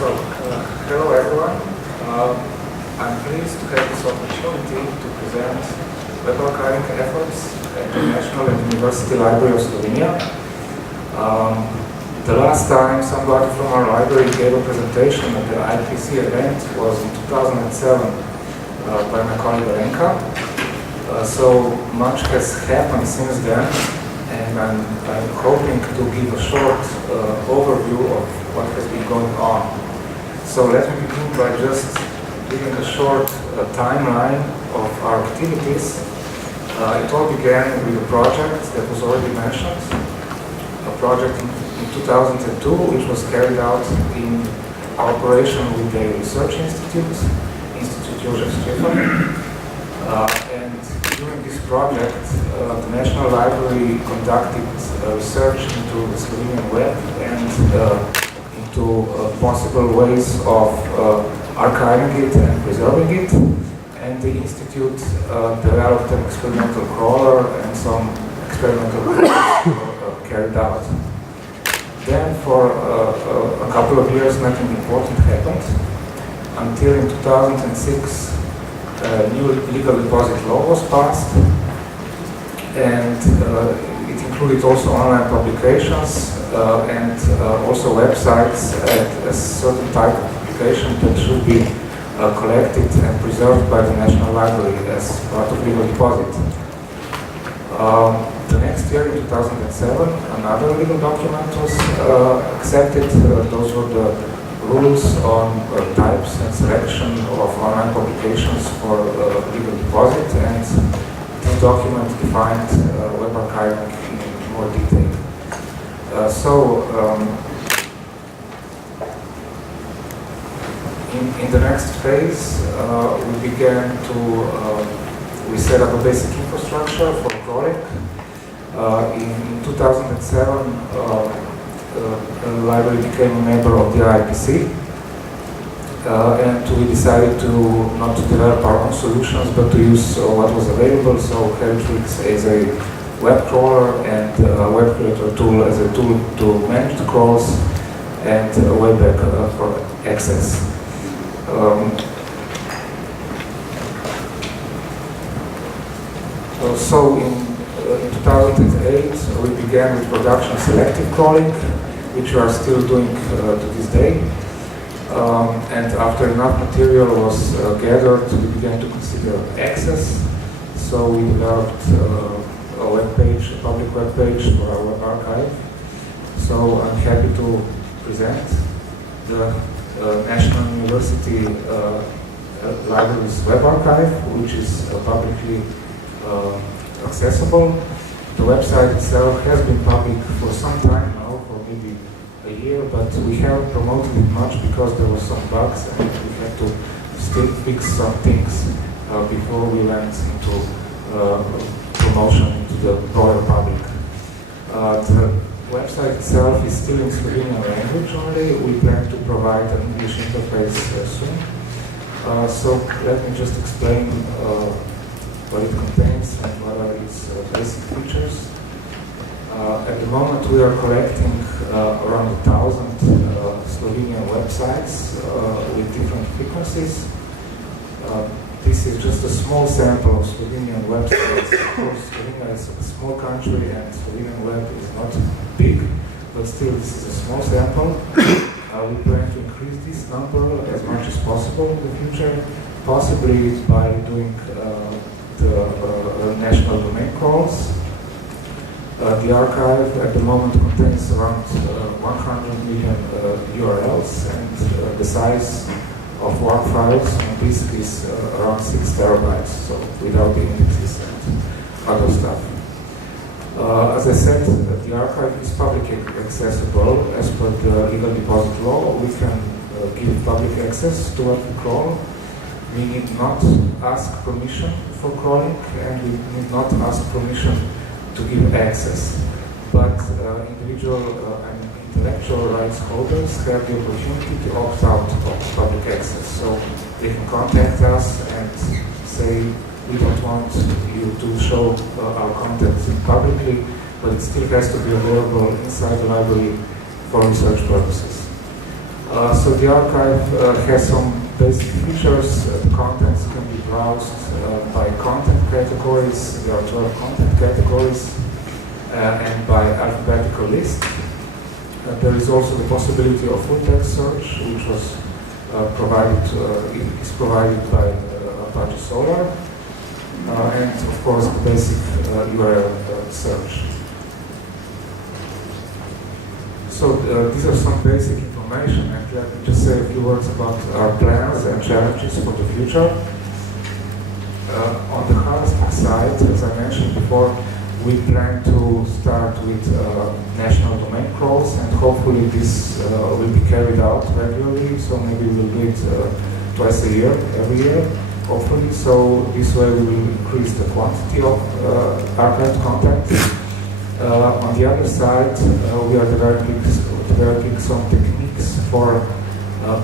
Hello everyone. I'm pleased to have this opportunity to present web archiving efforts at the National and University Library of Slovenia. The last time somebody from our library gave a presentation at the IPC event was in 2007 by my colleague Alenka. So much has happened since then, and I'm hoping to give a short overview of what has been going on. So let me begin by just giving a short timeline of our activities. It all began with a project that was already mentioned, a project in 2002 which was carried out in cooperation with the Research Institute Joseph Stefan. And during this project, the National Library conducted research into the Slovenian web and into possible ways of archiving it and preserving it. And the Institute developed an experimental crawler and some experimental crawlers were carried out. Then for a couple of years nothing important happened until in 2006 a new legal deposit law was passed, and it included also online publications and also websites at a certain type of publication that should be collected and preserved by the National Library as part of legal deposit. The next year, in 2007, another legal document was accepted. Those were the rules on types and selection of online publications for legal deposit, and this document defined web archiving in more detail. In the next phase, we set up a basic infrastructure for crawling. In 2007, the library became a member of the IPC, and we decided not to develop our own solutions, but to use what was available. So Heltrix as a web crawler and a web creator tool as a tool to manage the crawls, and a webback for access. So in 2008 we began with production selective crawling, which we are still doing to this day. And after enough material was gathered, we began to consider access. So we developed a web page, a public web page for our web archive. So I'm happy to present the National University Library's web archive, which is publicly accessible. The website itself has been public for some time now, for maybe a year, but we haven't promoted it much because there were some bugs and we had to still fix some things before we went into promotion into the broader public. The website itself is still in Slovenian language only. We plan to provide an English interface soon. So let me just explain what it contains and what are its basic features. At the moment we are collecting around 1,000 Slovenian websites with different frequencies. This is just a small sample of Slovenian websites. Of course, Slovenia is a small country and Slovenian web is not big, but still this is a small sample. We plan to increase this number as much as possible in the future, possibly by doing the national domain crawls. The archive at the moment contains around 100 million URLs, and the size of one file on disk is around 6 terabytes, so without the indexes and other stuff. As I said, the archive is publicly accessible. As per the legal deposit law, we can give public access to what we crawl. We need not ask permission for crawling, and we need not ask permission to give access. But individual and intellectual rights holders have the opportunity to opt out of public access. So they can contact us and say, we don't want you to show our content publicly, but it still has to be available inside the library for research purposes. So the archive has some basic features. The contents can be browsed by content categories. There are 12 content categories and by alphabetical list. There is also the possibility of full text search, which was is provided by Apache Solr, and of course the basic URL search. So these are some basic information, and let me just say a few words about our plans and challenges for the future. On the harvesting side, as I mentioned before, we plan to start with national domain crawls, and hopefully this will be carried out regularly, so maybe we'll do it twice a year, every year, hopefully. So this way we will increase the quantity of archived content. On the other side, we are developing some techniques for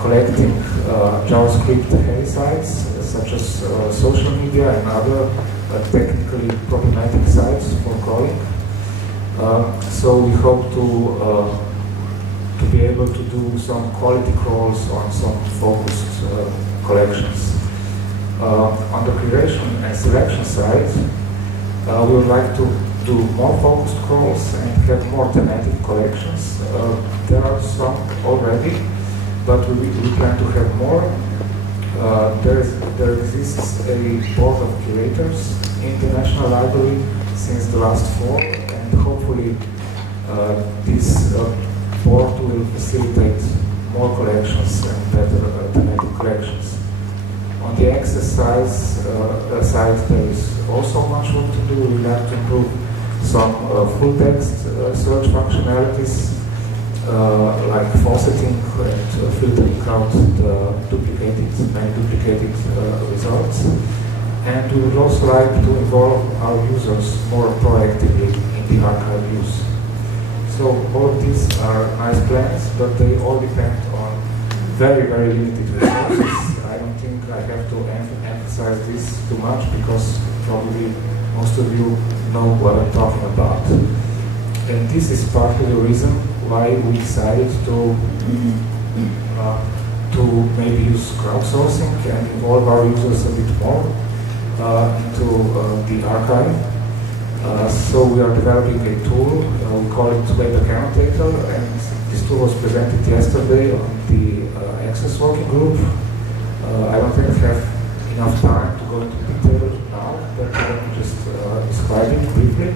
collecting JavaScript heavy sites, such as social media and other technically problematic sites for crawling. So we hope to be able to do some quality crawls on some focused collections. On the creation and selection side, we would like to do more focused crawls and have more thematic collections. There are some already, but we plan to have more. There exists a board of curators in the National Library since the last fall, and hopefully this board will facilitate more collections and better thematic collections. On the access side, there is also much work to do. We have to improve some full text search functionalities, like fauceting and filtering out the many duplicated results. And we would also like to involve our users more proactively in the archive use. So all of these are nice plans, but they all depend on very, very limited resources. I don't think I have to emphasize this too much, because probably most of you know what I'm talking about. And this is partly the reason why we decided to maybe use crowdsourcing and involve our users a bit more into the archive. So we are developing a tool, we call it Webback Annotator, and this tool was presented yesterday on the Access Working Group. I don't think I have enough time to go into detail now, but let me just describe it briefly.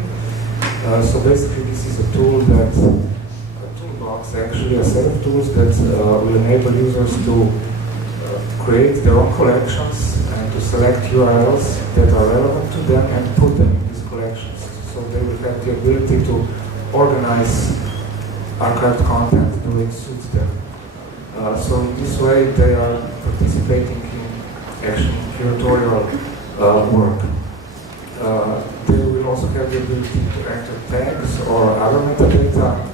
So basically this is a tool that, a toolbox actually, a set of tools that will enable users to create their own collections and to select URLs that are relevant to them and put them in these collections. So they will have the ability to organize archived content the way it suits them. So in this way they are participating in actually curatorial work. They will also have the ability to enter tags or other metadata,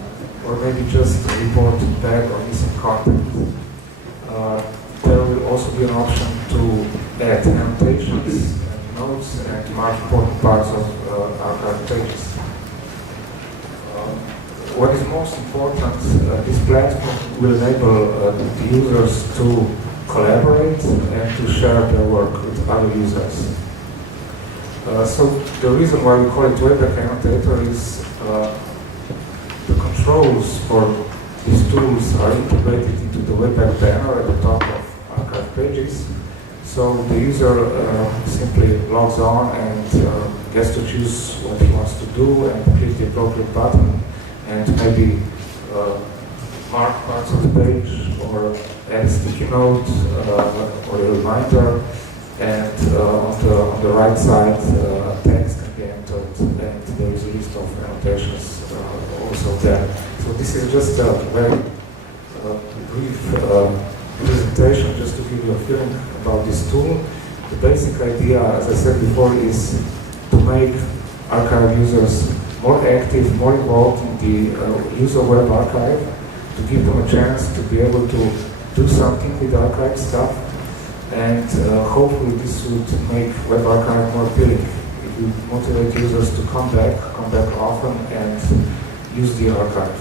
or maybe just report tag or missing content. There will also be an option to add annotations and notes and mark important parts of archived pages. What is most important, this platform will enable the users to collaborate and to share their work with other users. So the reason why we call it Webback Annotator is the controls for these tools are integrated into the Webback banner at the top of archive pages. So the user simply logs on and gets to choose what he wants to do and click the appropriate button and maybe mark parts of the page or add a sticky note or a reminder. And on the right side, text can be entered, and there is a list of annotations also there. So this is just a very brief presentation, just to give you a feeling about this tool. The basic idea, as I said before, is to make archive users more active, more involved in the use of Web Archive, to give them a chance to be able to do something with archive stuff. And hopefully this would make Web Archive more appealing. It would motivate users to come back often and use the archive.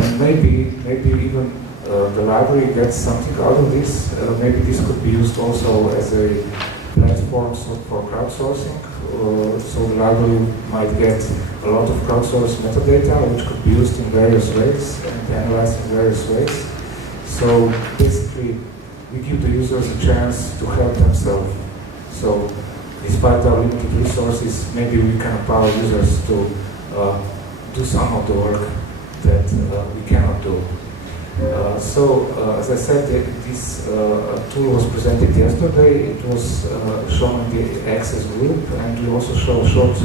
And maybe even the library gets something out of this. Maybe this could be used also as a platform for crowdsourcing. So the library might get a lot of crowdsourced metadata, which could be used in various ways and analyzed in various ways. So basically, we give the users a chance to help themselves. So despite our limited resources, maybe we can empower users to do some of the work that we cannot do. As I said, this tool was presented yesterday. It was shown in the Access group, and we also show a short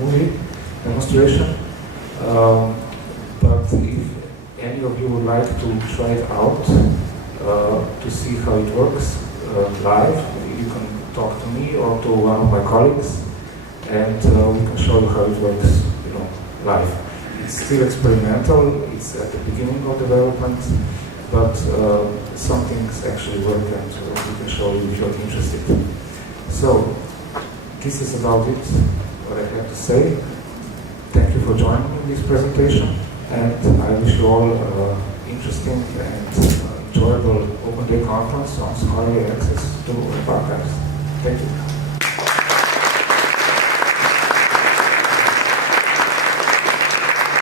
movie demonstration. But if any of you would like to try it out, to see how it works live, you can talk to me or to one of my colleagues, and we can show you how it works, live. It's still experimental. It's at the beginning of development, but some things actually work, and we can show you if you're interested. So this is about it, what I have to say. Thank you for joining me in this presentation, and I wish you all interesting and enjoyable Open Day conference on scholarly access to archives. Thank you.